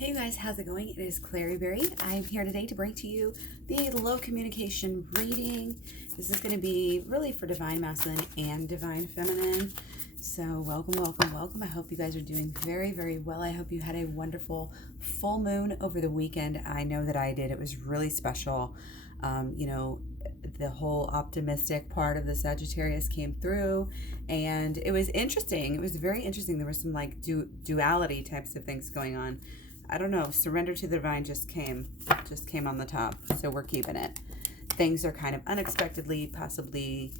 Hey you guys, how's it going? It is Klaireeberry. I'm here today to bring to you the low communication reading. This is going to be really for divine masculine and divine feminine. So welcome. I hope you guys are doing very, very well. I hope you had a wonderful full moon over the weekend. I know that I did. It was really special. The whole optimistic part of the Sagittarius came through, and it was interesting. It was very interesting. There was some like duality types of things going on. I don't know, surrender to the divine just came on the top, so we're keeping it. Things are kind of unexpectedly, possibly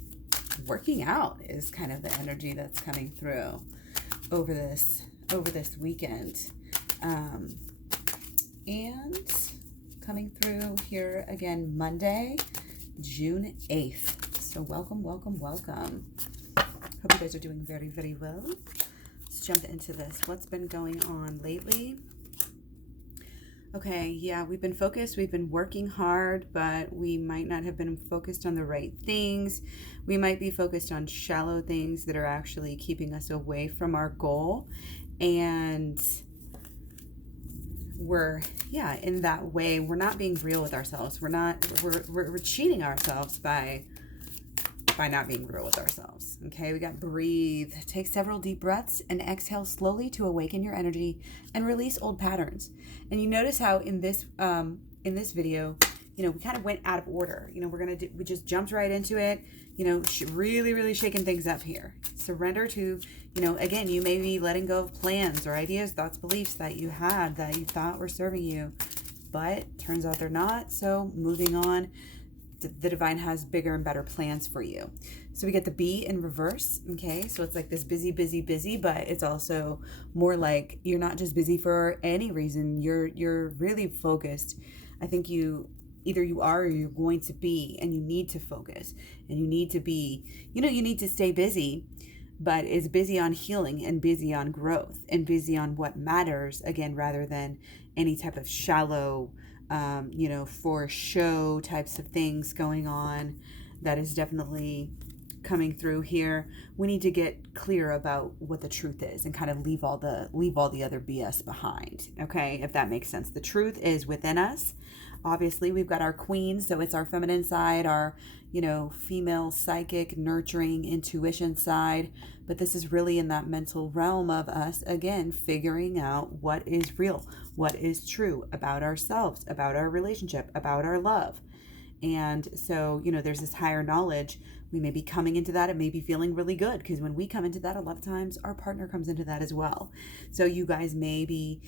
working out is kind of the energy that's coming through over this weekend. And coming through here again Monday, June 8th. So welcome. Hope you guys are doing very, very well. Let's jump into this. What's been going on lately? Okay, yeah, we've been focused, we've been working hard, but we might not have been focused on the right things. We might be focused on shallow things that are actually keeping us away from our goal. And in that way, we're not being real with ourselves. We're cheating ourselves by not being real with ourselves. Okay, we got breathe. Take several deep breaths and exhale slowly to awaken your energy and release old patterns. And you notice how in this video, we kind of went out of order. We just jumped right into it. Really shaking things up here. Surrender to, again, you may be letting go of plans or ideas, thoughts, beliefs that you had that you thought were serving you, but turns out they're not. So moving on. The divine has bigger and better plans for you. So we get the B in reverse. Okay, so it's like this busy, but it's also more like you're not just busy for any reason. You're really focused. I think you are or you're going to be, and you need to focus, and you need to be, you need to stay busy, but it's busy on healing and busy on growth and busy on what matters, again, rather than any type of shallow for show types of things going on. That is definitely coming through here. We need to get clear about what the truth is and kind of leave all the other BS behind. Okay, if that makes sense. The truth is within us. Obviously, we've got our queen, so it's our feminine side, our female psychic, nurturing, intuition side. But this is really in that mental realm of us, again, figuring out what is real, what is true about ourselves, about our relationship, about our love. And so, there's this higher knowledge. We may be coming into that. It may be feeling really good because when we come into that, a lot of times our partner comes into that as well. So you guys may be,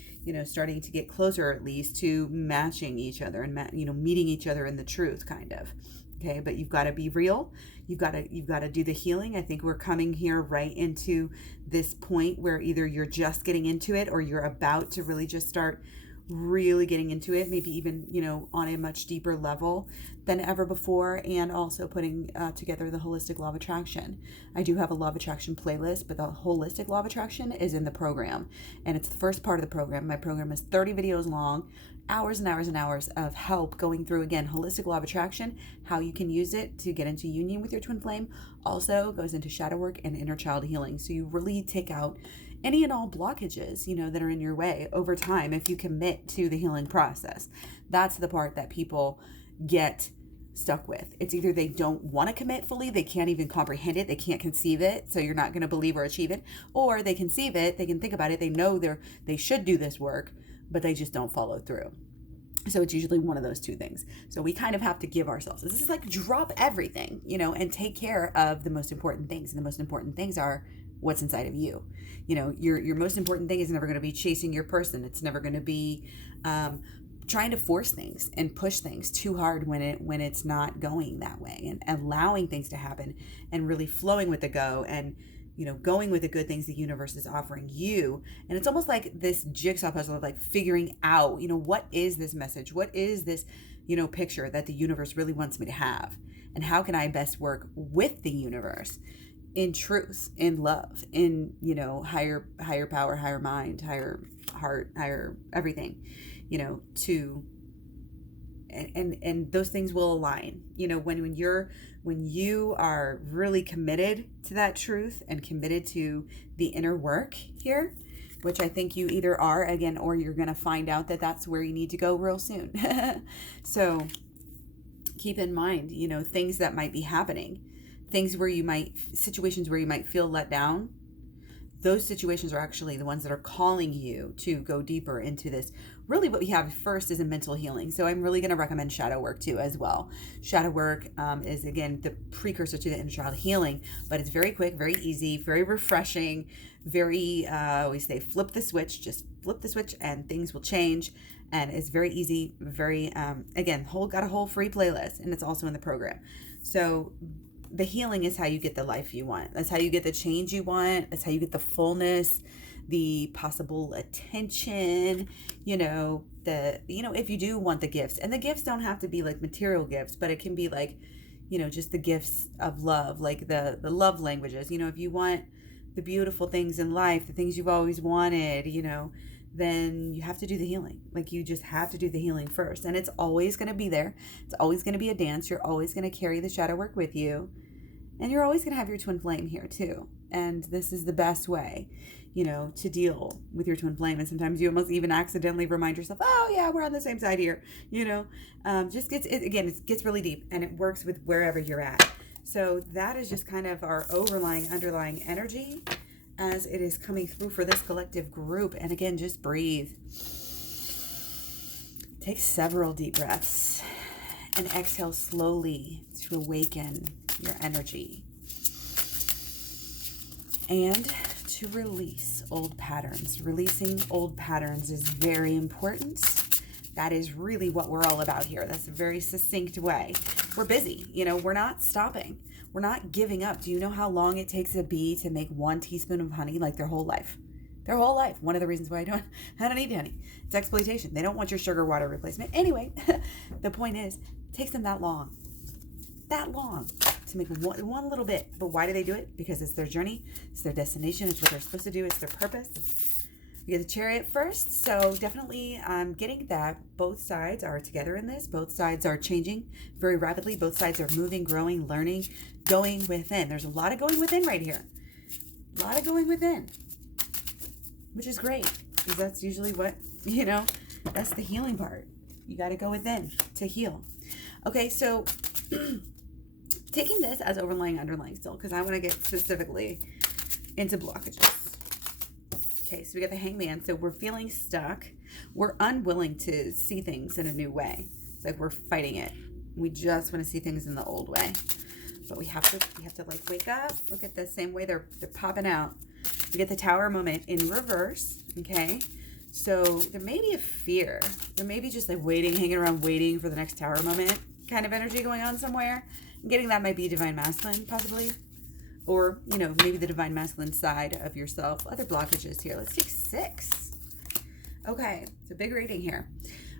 starting to get closer, at least to matching each other and, meeting each other in the truth, kind of. Okay, but you've got to be real. You've got to do the healing. I think we're coming here right into this point where either you're just getting into it or you're about to really just start really getting into it, maybe even, on a much deeper level than ever before, and also putting together the holistic law of attraction. I do have a law of attraction playlist, but the holistic law of attraction is in the program, and it's the first part of the program. My program is 30 videos long, hours and hours and hours of help going through, again, holistic law of attraction, how you can use it to get into union with your twin flame. Also goes into shadow work and inner child healing. So you really take out any and all blockages, that are in your way over time if you commit to the healing process. That's the part that people get stuck with. It's either they don't want to commit fully, they can't even comprehend it, they can't conceive it, so you're not going to believe or achieve it, or they conceive it, they can think about it, they know they should do this work, but they just don't follow through. So it's usually one of those two things. So we kind of have to give ourselves. This is like drop everything, and take care of the most important things. And the most important things are what's inside of you. Your most important thing is never going to be chasing your person. It's never going to be trying to force things and push things too hard when it's not going that way, and allowing things to happen and really flowing with the go and going with the good things the universe is offering you. And it's almost like this jigsaw puzzle of like figuring out, what is this message? What is this, picture that the universe really wants me to have? And how can I best work with the universe in truth, in love, in, higher power, higher mind, higher heart, higher everything, and those things will align, when you are really committed to that truth and committed to the inner work here, which I think you either are, again, or you're going to find out that that's where you need to go real soon. So keep in mind, things that might be happening, situations where you might feel let down. Those situations are actually the ones that are calling you to go deeper into this. Really what we have first is a mental healing. So I'm really going to recommend shadow work too as well. Shadow work is, again, the precursor to the inner child healing, but it's very quick, very easy, very refreshing, very, we say flip the switch, just flip the switch and things will change. And it's very easy, very, again, got a whole free playlist, and it's also in the program. So the healing is how you get the life you want. That's how you get the change you want. That's how you get the fullness, the possible attention, if you do want the gifts. And the gifts don't have to be like material gifts, but it can be like, just the gifts of love, like the love languages. If you want the beautiful things in life, the things you've always wanted, then you have to do the healing. Like, you just have to do the healing first. And it's always going to be there. It's always going to be a dance. You're always going to carry the shadow work with you. And you're always going to have your twin flame here too. And this is the best way, to deal with your twin flame. And sometimes you almost even accidentally remind yourself, oh yeah, we're on the same side here. It gets really deep, and it works with wherever you're at. So that is just kind of our underlying energy as it is coming through for this collective group. And again, just breathe. Take several deep breaths and exhale slowly to awaken your energy and to release old patterns. Releasing old patterns is very important. That is really what we're all about here. That's a very succinct way. We're busy, we're not stopping. We're not giving up. Do you know how long it takes a bee to make 1 teaspoon of honey? Like their whole life. Their whole life. One of the reasons why I don't eat honey. It's exploitation. They don't want your sugar water replacement. Anyway, the point is, it takes them that long to make one little bit. But why do they do it? Because it's their journey. It's their destination. It's what they're supposed to do. It's their purpose. We get the chariot first. So definitely getting that both sides are together in this. Both sides are changing very rapidly. Both sides are moving, growing, learning, going within. There's a lot of going within right here. A lot of going within, which is great, because that's usually what, that's the healing part. You got to go within to heal. Okay, so taking this as underlying still, because I want to get specifically into blockages. Okay, so we got the hangman. So we're feeling stuck. We're unwilling to see things in a new way. It's like we're fighting it. We just want to see things in the old way. But we have to like wake up. Look at the same way they're popping out. We get the tower moment in reverse. Okay, so there may be a fear. There may be just like hanging around waiting for the next tower moment kind of energy going on somewhere. I'm getting that might be divine masculine, possibly. Or, maybe the divine masculine side of yourself. Other blockages here. Let's take 6. Okay, it's a big reading here.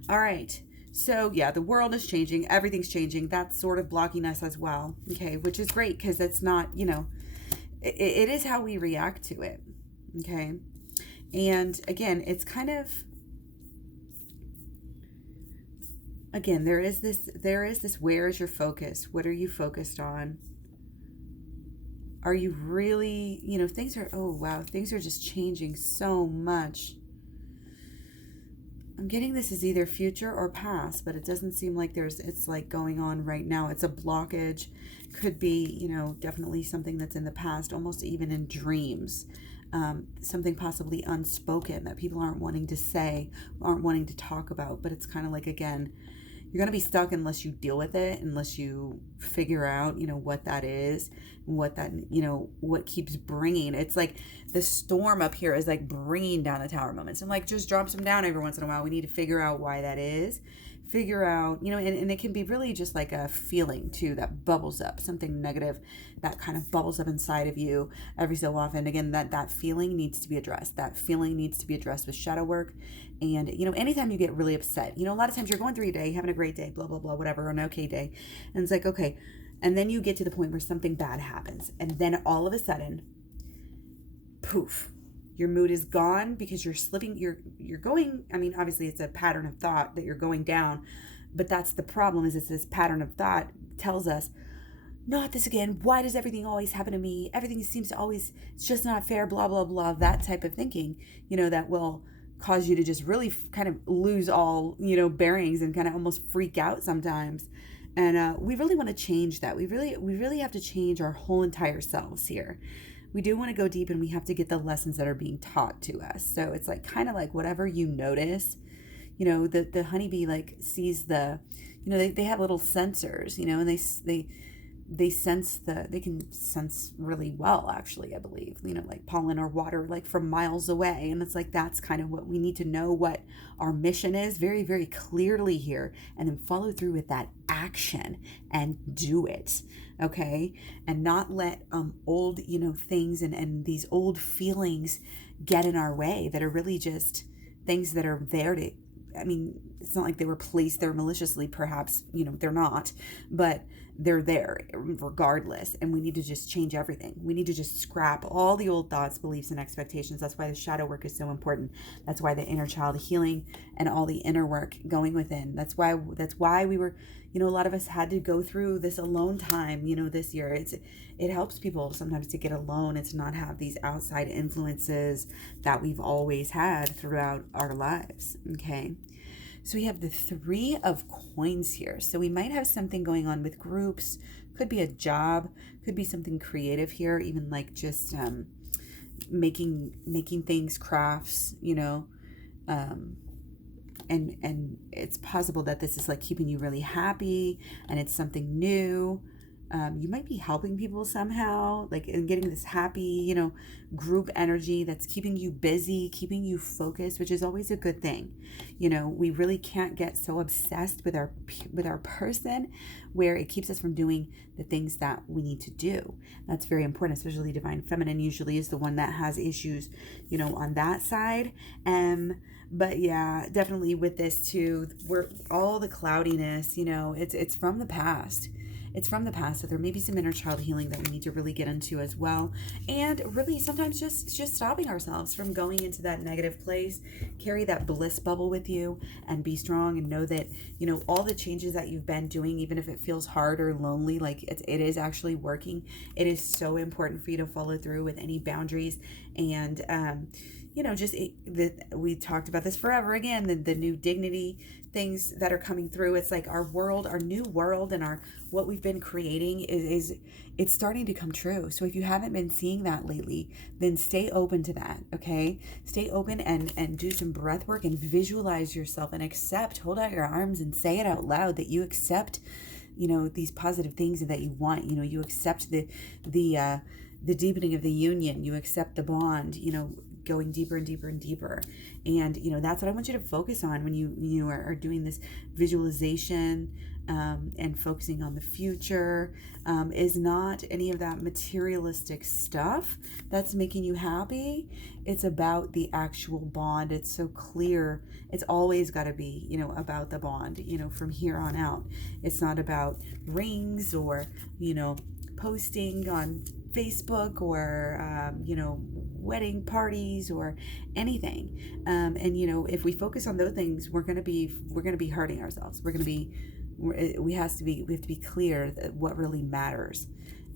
All right. So, yeah, the world is changing. Everything's changing. That's sort of blocking us as well. Okay, which is great, because it's not, it is how we react to it. Okay. And again, it's kind of, again, there is this, where is your focus? What are you focused on? Are you really, things are just changing so much. I'm getting this as either future or past, but it doesn't seem like it's like going on right now. It's a blockage. Could be, definitely something that's in the past, almost even in dreams. Something possibly unspoken that people aren't wanting to say, aren't wanting to talk about, but it's kind of like, again, you're going to be stuck unless you deal with it, unless you figure out, what that is, what that, what keeps bringing. It's like the storm up here is like bringing down the tower moments, and like just drops them down every once in a while. We need to figure out why that is. Figure out, and it can be really just like a feeling too that bubbles up, something negative that kind of bubbles up inside of you every so often. Again, that feeling needs to be addressed. That feeling needs to be addressed with shadow work. And, anytime you get really upset, a lot of times you're going through your day, having a great day, blah, blah, blah, whatever, or an okay day. And it's like, okay. And then you get to the point where something bad happens. And then all of a sudden, poof, your mood is gone because you're slipping, you're going, obviously it's a pattern of thought that you're going down, but that's the problem is it's this pattern of thought tells us not this again. Why does everything always happen to me? Everything seems to always, it's just not fair, blah, blah, blah. That type of thinking, that will cause you to just really kind of lose all, bearings and kind of almost freak out sometimes. And we really want to change that. We really have to change our whole entire selves here. We do want to go deep, and we have to get the lessons that are being taught to us. So it's like kind of like whatever you notice, the honeybee like sees the, they have little sensors, and they can sense really well, actually, I believe, like pollen or water, like from miles away. And it's like, that's kind of what we need to know, what our mission is very, very clearly here, and then follow through with that action and do it. Okay. And not let old, things and these old feelings get in our way that are really just things that are there to, it's not like they were placed there maliciously, perhaps, they're not, but they're there regardless. And we need to just change everything. We need to just scrap all the old thoughts, beliefs, and expectations. That's why the shadow work is so important. That's why the inner child healing and all the inner work going within. That's why we were, a lot of us had to go through this alone time, this year. It helps people sometimes to get alone and to not have these outside influences that we've always had throughout our lives. Okay. So we have the 3 of coins here. So we might have something going on with groups, could be a job, could be something creative here, even like just making things, crafts, and it's possible that this is like keeping you really happy, and it's something new. You might be helping people somehow, like and getting this happy, group energy that's keeping you busy, keeping you focused, which is always a good thing. We really can't get so obsessed with our person where it keeps us from doing the things that we need to do. That's very important, especially divine feminine usually is the one that has issues, on that side. But yeah, definitely with this too, we're all the cloudiness, it's from the past. It's from the past, so there may be some inner child healing that we need to really get into as well. And really sometimes just stopping ourselves from going into that negative place. Carry that bliss bubble with you and be strong, and know that, all the changes that you've been doing, even if it feels hard or lonely, like it is actually working. It is so important for you to follow through with any boundaries. And, we talked about this forever again, the new dignity things that are coming through. It's like our new world and what we've been creating is it's starting to come true. So if you haven't been seeing that lately, then stay open to that. Okay. Stay open and do some breath work and visualize yourself and hold out your arms and say it out loud that you accept, these positive things that you want. You accept the deepening of the union. You accept the bond, going deeper and deeper and deeper. And, that's what I want you to focus on when you are doing this visualization and focusing on the future, is not any of that materialistic stuff that's making you happy. It's about the actual bond. It's so clear. It's always got to be, about the bond, from here on out. It's not about rings or, posting on Facebook or, wedding parties or anything. And, if we focus on those things, we're going to be hurting ourselves. We have to be clear that what really matters.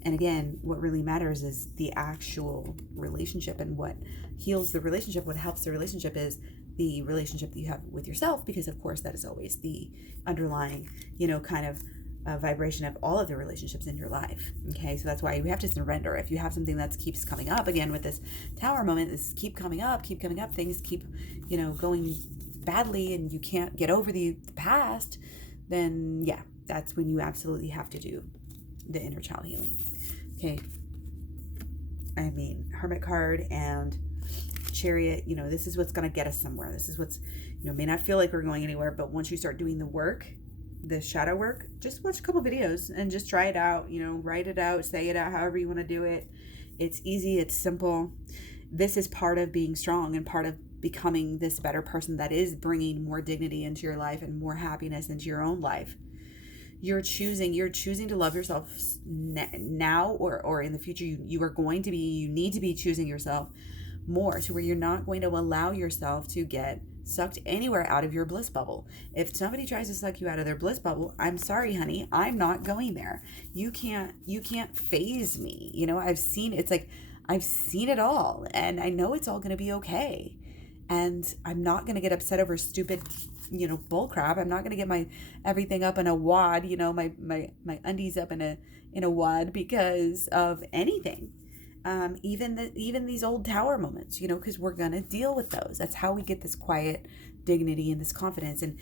And again, what really matters is the actual relationship, and what heals the relationship, what helps the relationship is the relationship that you have with yourself, because of course that is always the underlying, kind of vibration of all of the relationships in your life. Okay, so that's why we have to surrender. If you have something that keeps coming up, again with this tower moment, this keep coming up, things keep, going badly, and you can't get over the past, then yeah, that's when you absolutely have to do the inner child healing. Okay, Hermit card and Chariot, this is what's going to get us somewhere. This is what's, may not feel like we're going anywhere, but once you start doing the work, the shadow work, just watch a couple videos and just try it out, write it out, say it out, however you want to do it. It's easy. It's simple. This is part of being strong and part of becoming this better person that is bringing more dignity into your life and more happiness into your own life. You're choosing to love yourself now or in the future. You need to be choosing yourself more, to where you're not going to allow yourself to get sucked anywhere out of your bliss bubble. If somebody tries to suck you out of their bliss bubble, I'm sorry, honey, I'm not going there. You can't phase me. You know, I've seen it all, and I know it's all going to be okay. And I'm not going to get upset over stupid, bull crap. I'm not going to get my everything up in a wad, my undies up in a wad because of anything. Even these old tower moments, because we're going to deal with those. That's how we get this quiet dignity and this confidence. And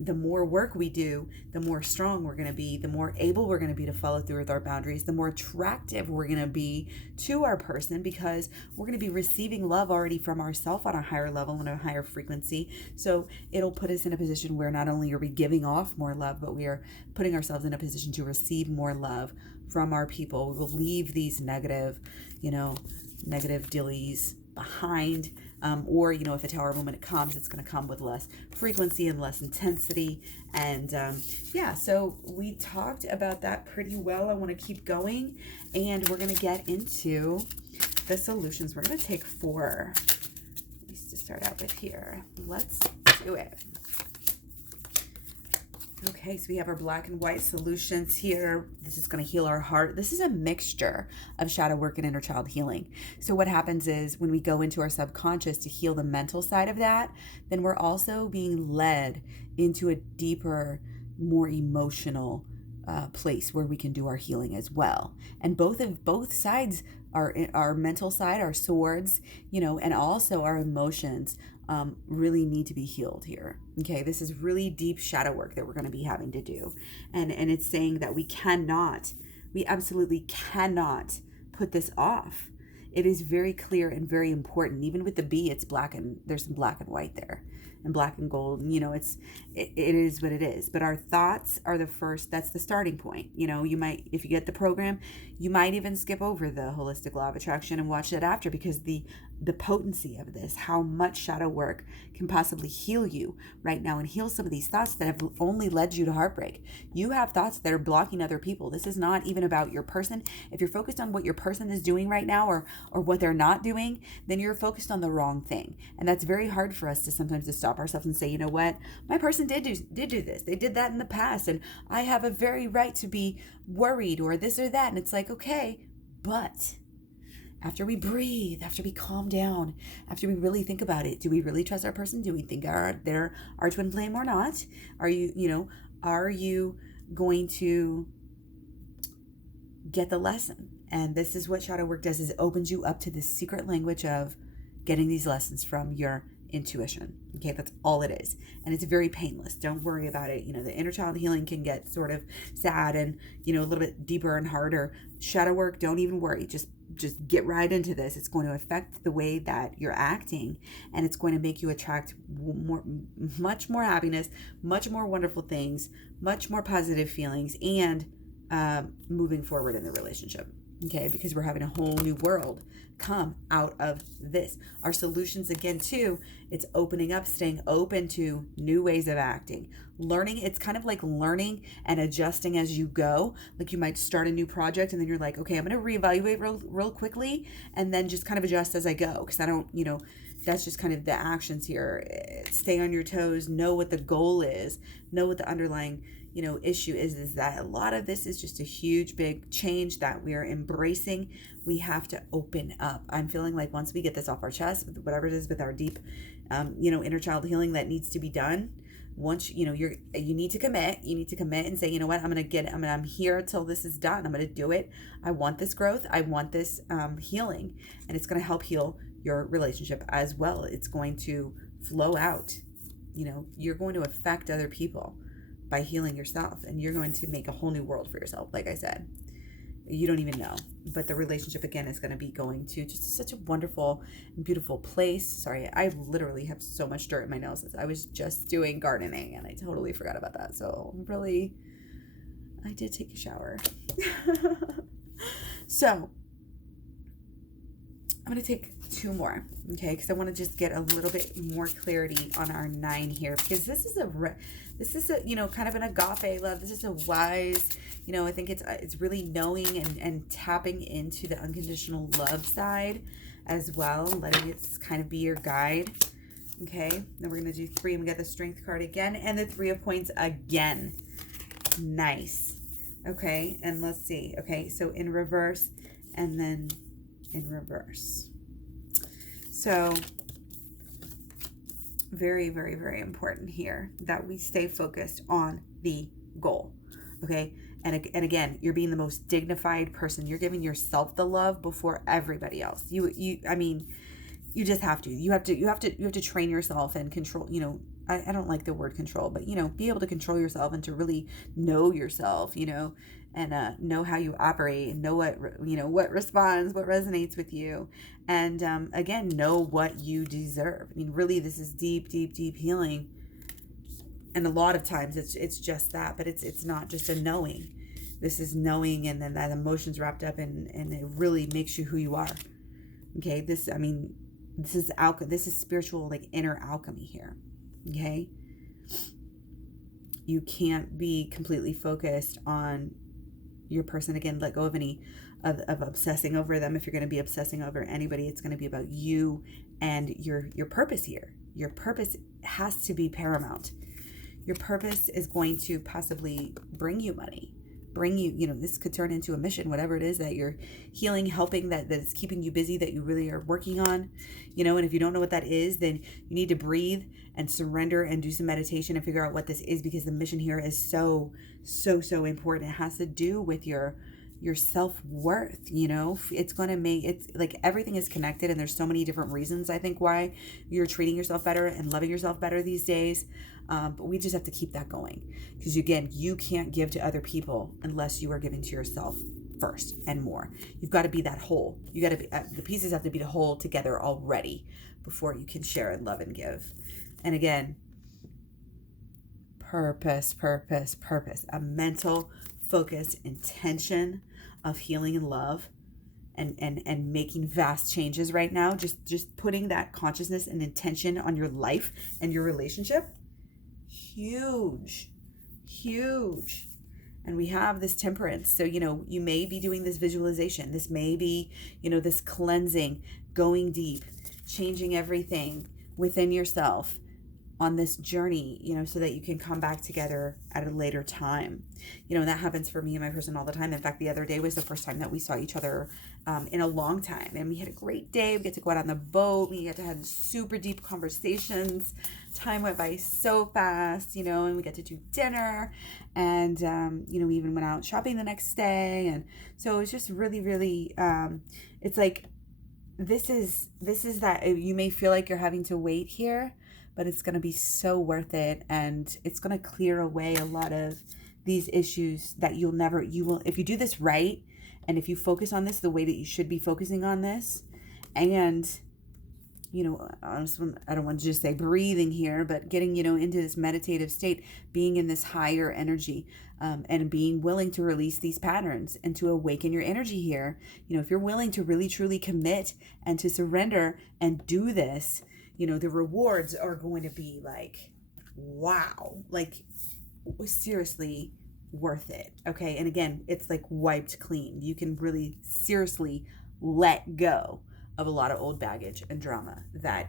the more work we do, the more strong we're going to be, the more able we're going to be to follow through with our boundaries, the more attractive we're going to be to our person, because we're going to be receiving love already from ourselves on a higher level and a higher frequency. So it'll put us in a position where not only are we giving off more love, but we are putting ourselves in a position to receive more love from our people. We will leave these negative dillies behind, or if a tower moment comes, it's going to come with less frequency and less intensity. And so we talked about that pretty well. I want to keep going, and we're going to get into the solutions. We're going to take 4 at least to start out with here. Let's do it. Okay, so we have our black and white solutions here. This is going to heal our heart. This is a mixture of shadow work and inner child healing. So what happens is when we go into our subconscious to heal the mental side of that, then we're also being led into a deeper, more emotional place where we can do our healing as well. And both sides, our mental side, our swords, and also our emotions, really need to be healed here. Okay, this is really deep shadow work that we're going to be having to do. And it's saying that we absolutely cannot put this off. It is very clear and very important. Even with the B, it's black, and there's some black and white there, and black and gold. It is what it is. But our thoughts are the first. That's the starting point. You might, if you get the program, you might even skip over the holistic law of attraction and watch that after, because the potency of this, how much shadow work can possibly heal you right now and heal some of these thoughts that have only led you to heartbreak. You have thoughts that are blocking other people. This is not even about your person. If you're focused on what your person is doing right now, or what they're not doing, then you're focused on the wrong thing. And that's very hard for us to sometimes to stop ourselves and say, you know what, my person did do this. They did that in the past, and I have a very right to be worried or this or that. And it's like, okay, but after we breathe, after we calm down, after we really think about it, do we really trust our person? Do we think they're our twin flame or not? Are you going to get the lesson? And this is what shadow work does, is it opens you up to this secret language of getting these lessons from your intuition. Okay, that's all it is. And it's very painless. Don't worry about it. The inner child healing can get sort of sad and, a little bit deeper and harder. Shadow work, don't even worry. Just get right into this. It's going to affect the way that you're acting, and it's going to make you attract much more happiness, much more wonderful things, much more positive feelings, and moving forward in the relationship. Okay, because we're having a whole new world come out of this. Our solutions, again, too, it's opening up, staying open to new ways of acting, learning. It's kind of like learning and adjusting as you go. Like you might start a new project, and then you're like, okay, I'm going to reevaluate real quickly, and then just kind of adjust as I go, because I don't, that's just kind of the actions here. Stay on your toes, know what the goal is, know what the underlying issue is that a lot of this is just a huge, big change that we are embracing. We have to open up. I'm feeling like once we get this off our chest, whatever it is with our deep, inner child healing that needs to be done, once, you need to commit. You need to commit and say, you know what, I'm here till this is done. I'm going to do it. I want this growth. I want this healing, and it's going to help heal your relationship as well. It's going to flow out. You're going to affect other people by healing yourself, and you're going to make a whole new world for yourself. Like I said, you don't even know, but the relationship again is going to be going to just such a wonderful and beautiful place. Sorry, I literally have so much dirt in my nails. I was just doing gardening and I totally forgot about that. So really, I did take a shower. So I'm going to take 2 more, okay? Because I want to just get a little bit more clarity on our 9 here, because this is a kind of an agape love. This is a wise, I think it's really knowing and tapping into the unconditional love side as well, letting it kind of be your guide. Okay, then we're going to do 3, and we got the Strength card again, and the 3 of Coins again. Nice. Okay, and let's see. Okay, so in reverse, and then in reverse. So very, very, very important here that we stay focused on the goal. Okay, and again, you're being the most dignified person. You're giving yourself the love before everybody else. I mean, you just have to. You have to train yourself and control. You know, I don't like the word control, but, you know, be able to control yourself and to really know yourself, you know, and know how you operate, and know what, you know, what responds, what resonates with you. And again, know what you deserve. I mean, really, this is deep, deep, deep healing. And a lot of times it's just that, but it's not just a knowing. This is knowing, and then that emotion's wrapped up in, and it really makes you who you are. Okay, this is spiritual, like inner alchemy here. Okay, you can't be completely focused on your person. Again, let go of any of obsessing over them. If you're going to be obsessing over anybody, it's going to be about you and your purpose here. Your purpose has to be paramount. Your purpose is going to possibly bring you money, bring you, you know, this could turn into a mission, whatever it is that you're healing, helping, that is keeping you busy, that you really are working on, you know. And if you don't know what that is, then you need to breathe and surrender and do some meditation and figure out what this is, because the mission here is so important. It has to do with your self-worth, you know. It's going to make, it's like everything is connected, and there's so many different reasons, I think, why you're treating yourself better and loving yourself better these days. But we just have to keep that going, because again, you can't give to other people unless you are giving to yourself first and more. You've got to be that whole. You got to be, the pieces have to be the whole together already before you can share and love and give. And again, purpose, a mental focus, intention of healing and love, and making vast changes right now. Just putting that consciousness and intention on your life and your relationship. Huge. And we have this Temperance. So, you know, you may be doing this visualization. This may be, you know, this cleansing, going deep, changing everything within yourself on this journey, you know, so that you can come back together at a later time. You know, and that happens for me and my person all the time. In fact, the other day was the first time that we saw each other in a long time. And we had a great day. We get to go out on the boat. We get to have super deep conversations. Time went by so fast, you know, and we get to do dinner. And, you know, we even went out shopping the next day. And so it was just really, it's like, this is that you may feel like you're having to wait here, but it's going to be so worth it. And it's going to clear away a lot of these issues that you will, if you do this right, and if you focus on this the way that you should be focusing on this, and, you know, I don't want to just say breathing here, but getting, you know, into this meditative state, being in this higher energy, and being willing to release these patterns and to awaken your energy here. You know, if you're willing to really truly commit and to surrender and do this, you know, the rewards are going to be like, wow, like seriously worth it. Okay. And again, it's like wiped clean. You can really seriously let go of a lot of old baggage and drama that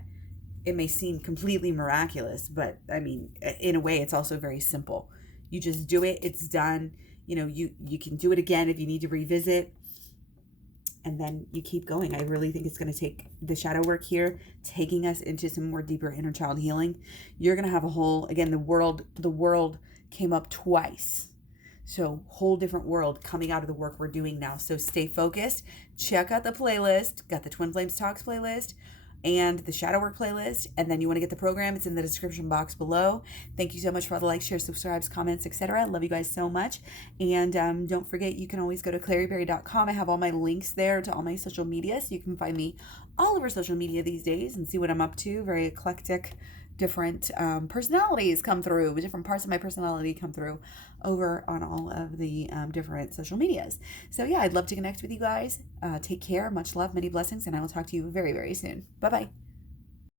it may seem completely miraculous, but I mean, in a way, it's also very simple. You just do it. It's done. You know, you can do it again if you need to revisit, and then you keep going. I really think it's going to take the shadow work here, taking us into some more deeper inner child healing. You're going to have a whole, again, the world came up twice. So whole different world coming out of the work we're doing now. So stay focused. Check out the playlist. Got the Twin Flames Talks playlist and the Shadow Work playlist. And then you want to get the program, it's in the description box below. Thank you so much for all the likes, shares, subscribes, comments, etc. I love you guys so much. And don't forget, you can always go to Klaireeberry.com. I have all my links there to all my social media. So you can find me all over social media these days and see what I'm up to. Very eclectic, different personalities come through, different parts of my personality come through over on all of the different social medias. So yeah, I'd love to connect with you guys. Take care, much love, many blessings, and I will talk to you very, very soon. Bye-bye.